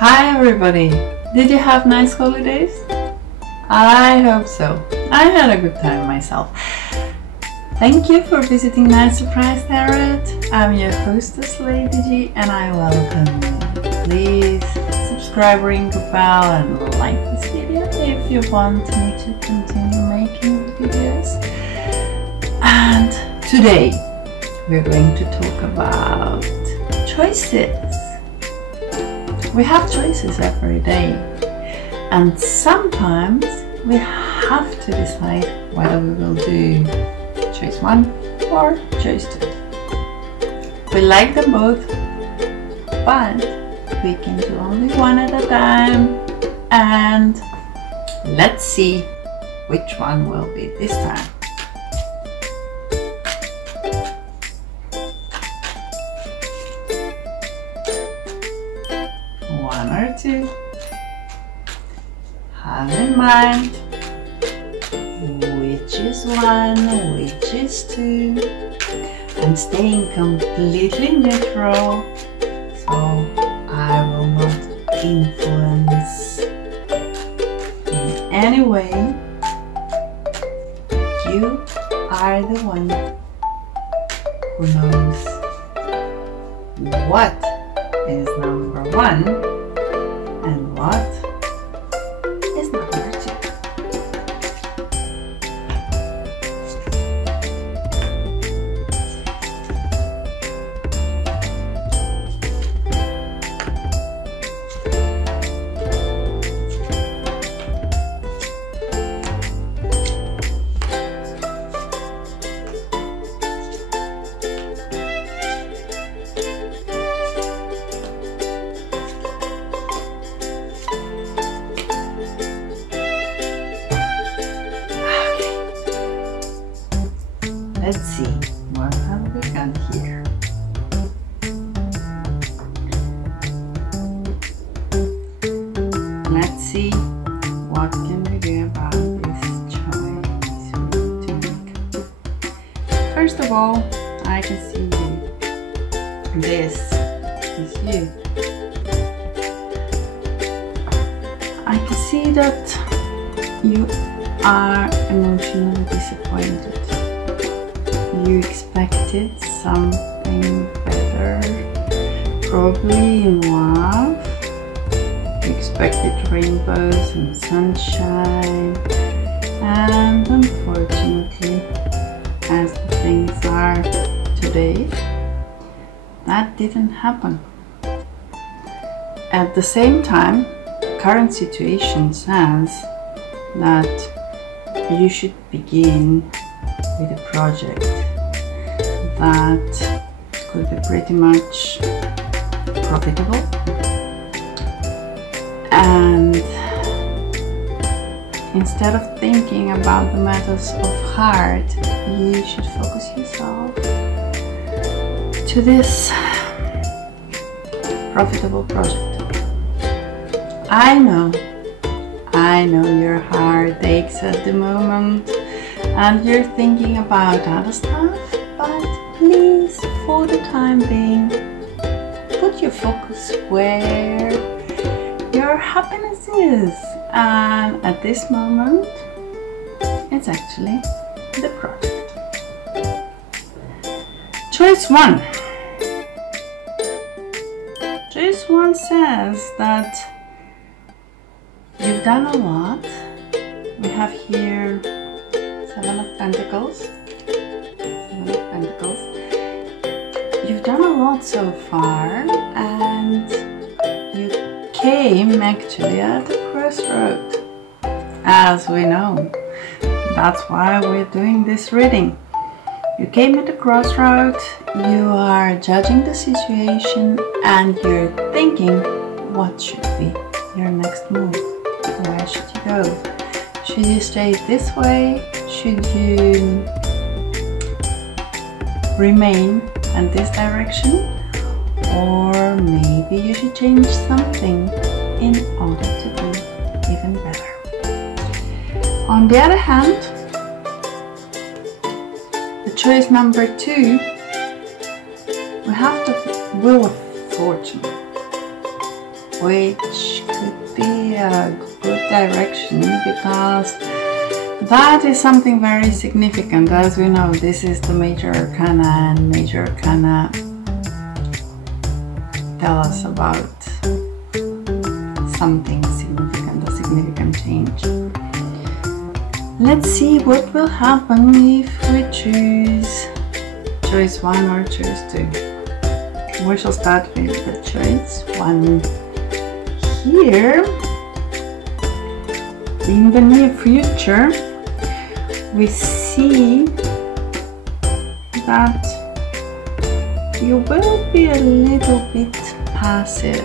Hi everybody! Did you have nice holidays? I hope so. I had a good time myself. Thank you for visiting Night Surprise Tarot. I'm your hostess Lady G and I welcome you. Please subscribe, ring the bell and like this video if you want me to continue making videos. And today we're going to talk about choices. We have choices every day, and sometimes we have to decide whether we will do choice 1 or choice 2. We like them both, but we can do only one at a time, and let's see which one will be this time. One or two. Have in mind which is 1, which is 2. I'm staying completely neutral, so I will not influence in any way. You are the one who knows what is number 1 and what is number 2. Let's see, what have we got here? Let's see what can we do about this choice we need to make. First of all, I can see you. This is you. I can see that you are emotionally disappointed. You expected something better, probably in love. You expected rainbows and sunshine, and unfortunately, as the things are today, that didn't happen. At the same time, the current situation says that you should begin with a project that could be pretty much profitable, and instead of thinking about the matters of heart, you should focus yourself to this profitable project. I know your heart aches at the moment and you're thinking about other stuff, but please, for the time being, put your focus where your happiness is. And at this moment, it's actually the project. Choice 1. Choice 1 says that you've done a lot. We have here 7 of Pentacles. 7 of Pentacles. You've done a lot so far, and you came actually at the crossroad, as we know. That's why we're doing this reading. You came at the crossroad, you are judging the situation, and you're thinking, what should be your next move? Where should you go? Should you stay this way? Should you remain in this direction? Or maybe you should change something in order to do even better. On the other hand, the choice number 2, we have the Wheel of Fortune. which could be a good direction, because that is something very significant. As we know, this is the Major Arcana, and Major Arcana tell us about something significant, a significant change. Let's see what will happen if we choose 1 or choose 2. We shall start with the choice 1. Here, in the near future, we see that you will be a little bit passive.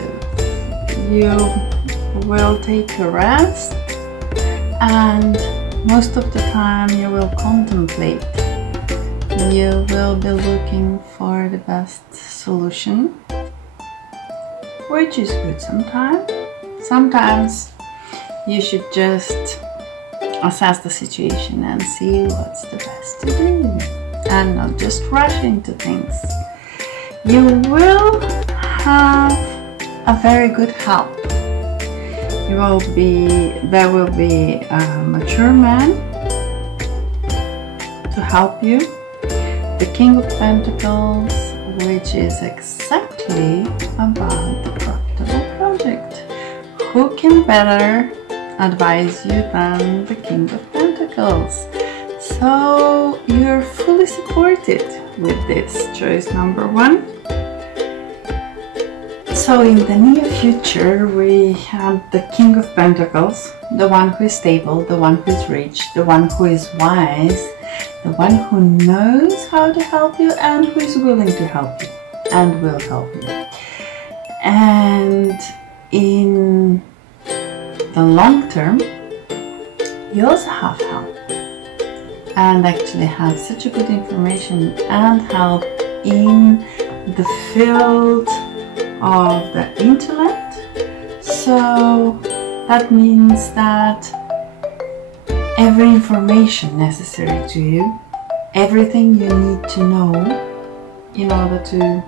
You will take a rest, and most of the time you will contemplate. You will be looking for the best solution, which is good sometimes. Sometimes you should just assess the situation and see what's the best to do, and not just rush into things. You will have a very good help. There will be a mature man to help you. The King of Pentacles, which is exactly about the profitable project. Who can better advise you than the King of Pentacles? So you're fully supported with this choice number 1. So in the near future, we have the King of Pentacles, the one who is stable, the one who is rich, the one who is wise, the one who knows how to help you and who is willing to help you and will help you. And in the long term, you also have help, and actually have such a good information and help in the field of the intellect. So that means that every information necessary to you, everything you need to know in order to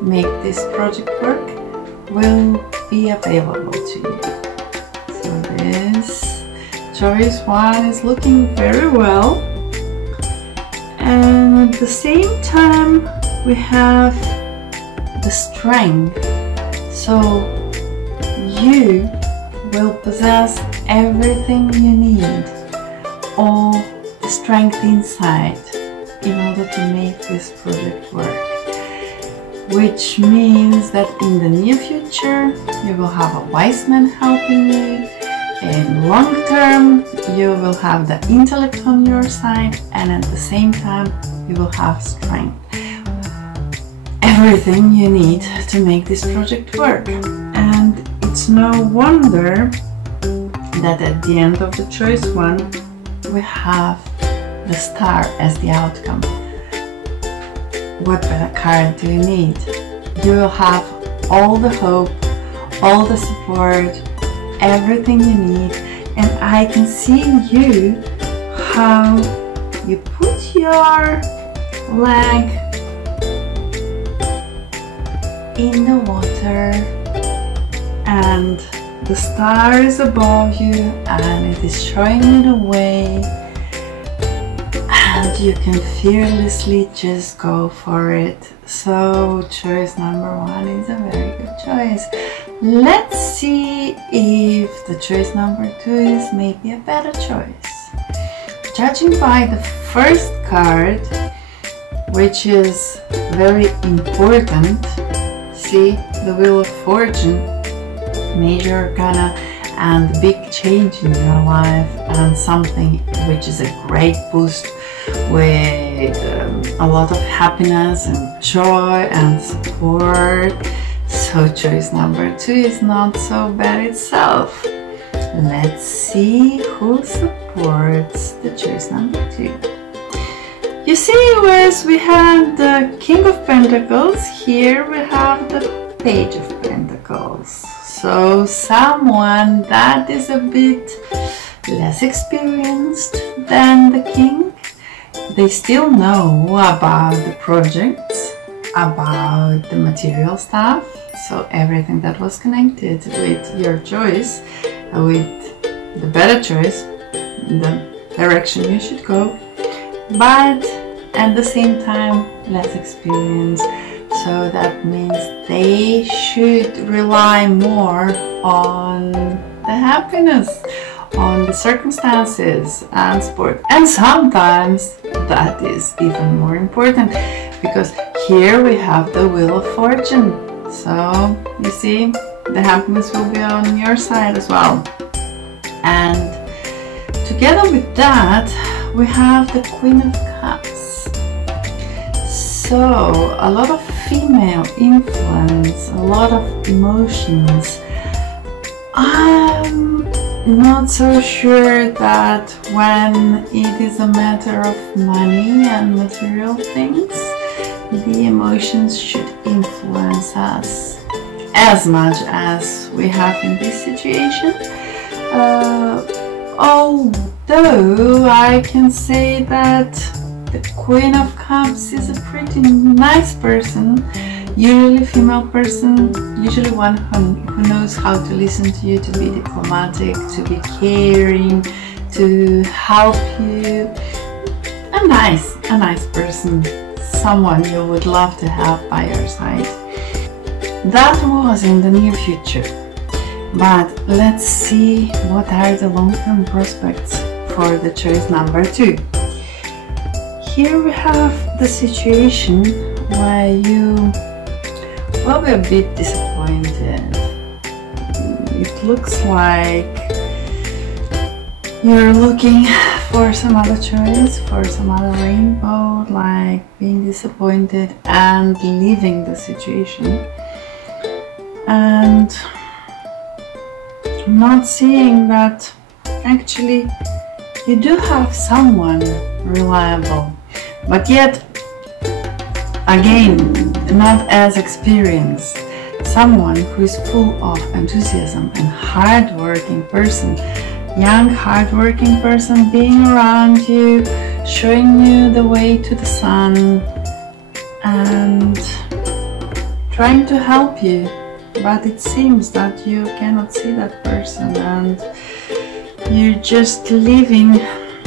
make this project work, will be available to you. So this choice 1 is looking very well, and at the same time we have the strength. So you will possess everything you need, all the strength inside, in order to make this project work. Which means that in the near future you will have a wise man helping you. In long term you will have the intellect on your side, and at the same time you will have strength. Everything you need to make this project work. And it's no wonder that at the end of the choice 1 we have the Star as the outcome. What better card do you need? You will have all the hope, all the support, everything you need, and I can see you how you put your leg in the water and the star is above you and it is showing you the way, and you can fearlessly just go for it. So choice number 1 is a very good choice. Let's see if the choice number 2 is maybe a better choice. Judging by the first card, which is very important, see the Wheel of Fortune, Major Arcana, and big change in your life, and something which is a great boost with a lot of happiness and joy and support. So choice number 2 is not so bad itself. Let's see who supports the choice number 2. You see, whereas we had the King of Pentacles, here we have the Page of Pentacles. So someone that is a bit less experienced than the King, they still know about the projects about the material stuff, so everything that was connected with your choice, with the better choice, the direction you should go, but at the same time less experience. So that means they should rely more on the happiness, on the circumstances and sport. And sometimes that is even more important, because here we have the Wheel of Fortune. So you see, the happiness will be on your side as well. And together with that, we have the Queen of Cups. So a lot of female influence, a lot of emotions. I'm not so sure that when it is a matter of money and material things, the emotions should influence us as much as we have in this situation. Although I can say that the Queen of Cups is a pretty nice person, usually female person, usually one who knows how to listen to you, to be diplomatic, to be caring, to help you. A nice person, someone you would love to have by your side. That was in the near future. But let's see what are the long-term prospects for the choice number 2. Here we have the situation where you will be a bit disappointed. It looks like you're looking for some other choice, for some other rainbow, like being disappointed and leaving the situation. And not seeing that actually you do have someone reliable, but yet again not as experienced, someone who is full of enthusiasm and hard-working person, young hard-working person being around you, showing you the way to the sun and trying to help you. But it seems that you cannot see that person and you're just leaving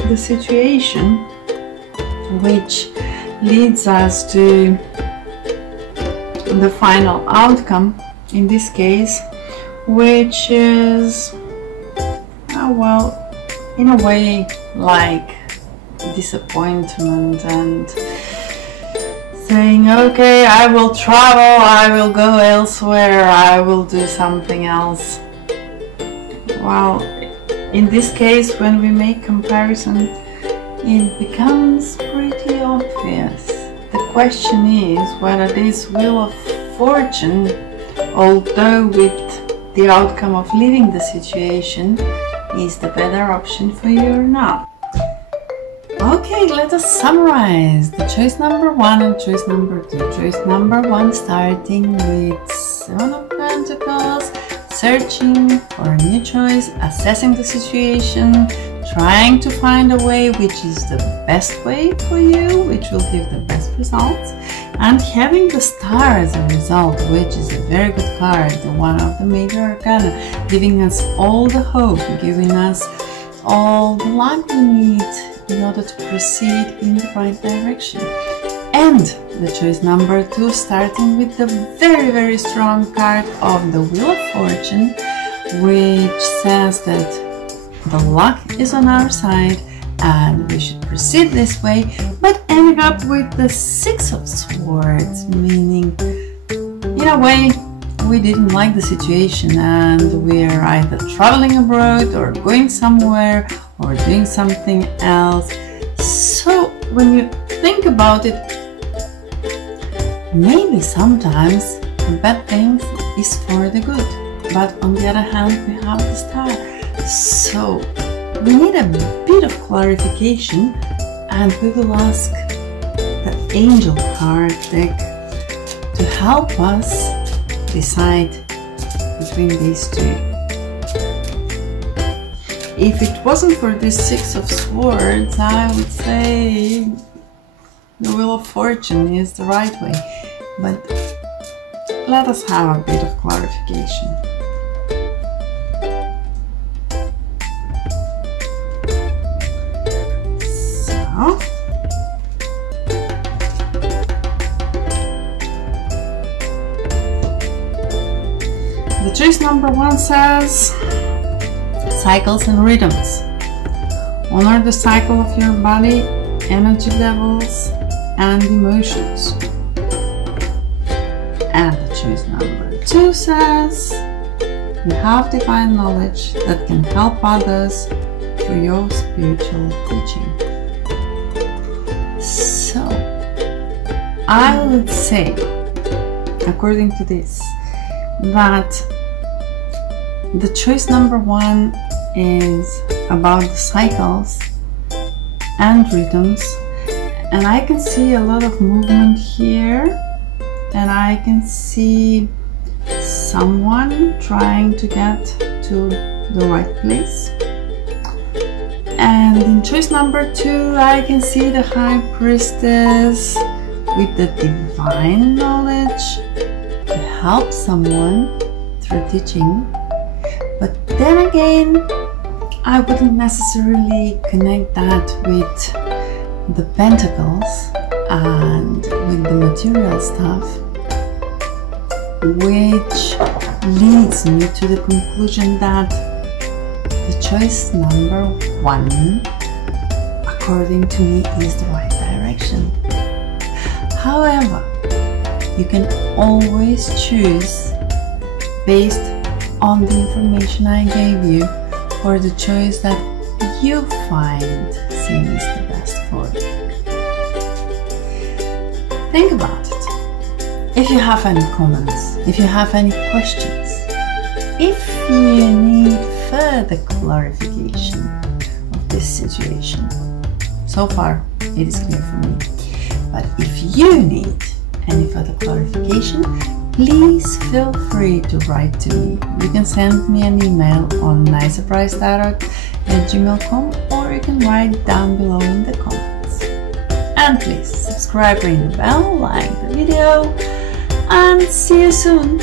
the situation, which leads us to the final outcome in this case, which is, well, in a way like disappointment and saying, okay, I will travel, I will go elsewhere, I will do something else. Well, in this case, when we make comparison, it becomes pretty obvious. The question is whether this Wheel of Fortune, although with the outcome of leaving the situation, is the better option for you or not. Okay, let us summarize the choice number 1 and choice number 2. Choice number 1 starting with 7 of Pentacles, searching for a new choice, assessing the situation, trying to find a way which is the best way for you, which will give the best results, and having the Star as a result, which is a very good card, the one of the major arcana, giving us all the hope, giving us all the luck we need in order to proceed in the right direction. And the choice number 2 starting with the very strong card of the Wheel of Fortune, which says that the luck is on our side and we should proceed this way, but ending up with the 6 of Swords, meaning in a way we didn't like the situation and we're either traveling abroad or going somewhere or doing something else. So when you think about it, maybe sometimes the bad things is for the good, but on the other hand we have the Star. So we need a bit of clarification, and we will ask the Angel card deck to help us decide between these two. If it wasn't for this 6 of Swords, I would say the Wheel of Fortune is the right way. but let us have a bit of clarification. So, the choice number 1 says cycles and rhythms. Honor the cycle of your body, energy levels, and emotions. And the choice number 2 says you have divine knowledge that can help others through your spiritual teaching. So, I would say, according to this, that the choice number 1 is about the cycles and rhythms, and I can see a lot of movement here, and I can see someone trying to get to the right place. And in choice number 2, I can see the High Priestess with the divine knowledge to help someone through teaching. But then again, I wouldn't necessarily connect that with the pentacles and with the material stuff, which leads me to the conclusion that the choice number 1, according to me, is the right direction. However, you can always choose based on the information I gave you for the choice that you find seems the best for you. Think about it. If you have any comments, if you have any questions, if you need further clarification of this situation, so far it is clear for me. But if you need any further clarification, please feel free to write to me. You can send me an email on nicesurprisetarot@gmail.com, or you can write down below in the comments. And please subscribe, ring the bell, like the video, and see you soon.